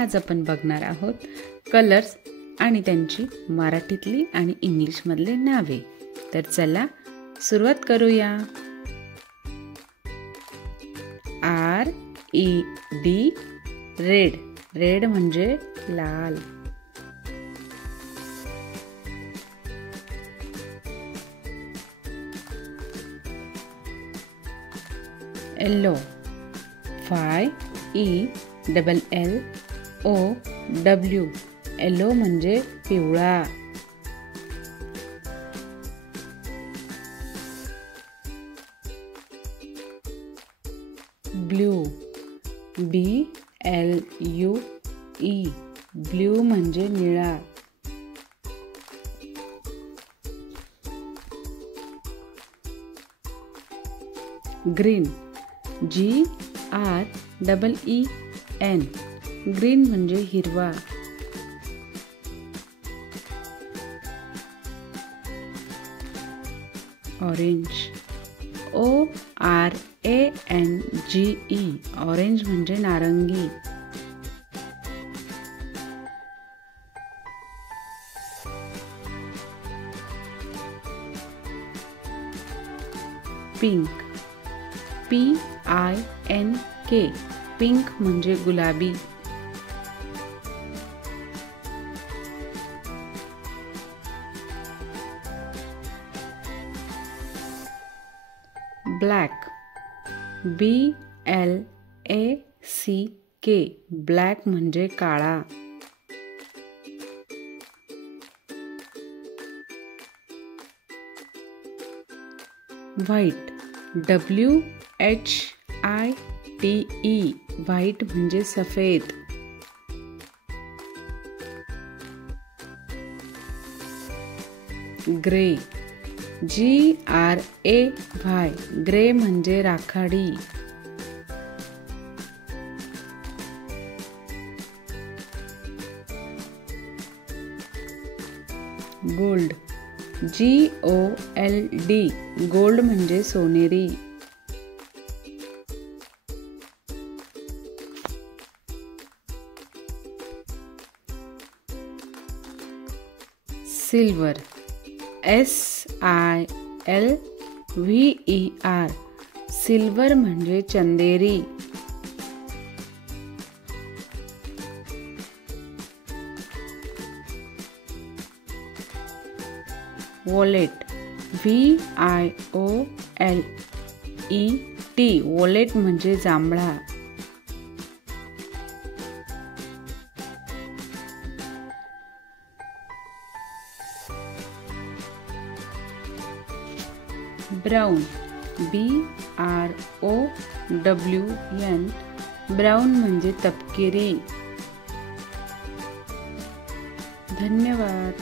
आज आपण बघणार आहोत कलर्स आणि त्यांची मराठीतली आणि इंग्लिशमधले नावे। तर चला सुरुवात करूया। RED रेड, रेड म्हणजे लाल। येलो, YELLLOW, येलो म्हणजे पिवळा। ब्लू, BLUE, ब्लू म्हणजे निळा। ग्रीन, GREEN, ग्रीन म्हणजे हिरवा। ऑरेंज, ORANGE, ऑरेंज म्हणजे नारंगी। पिंक, PINK, पिंक म्हणजे गुलाबी। ब्लॅक, BLACK, ब्लॅक म्हणजे काळा। व्हाईट, WHITE, व्हाईट म्हणजे सफेद। ग्रे, GRAY, ग्रे म्हणजे राखाडी। गोल्ड, GOLD, गोल्ड म्हणजे सोनेरी। सिल्वर, SILVER, सिल्वर म्हणजे चंदेरी। वॉलेट, VIOLET, वॉलेट म्हणजे जांभळा। ब्राउन, BROWN, ब्राउन म्हणजे तपकिरी। धन्यवाद।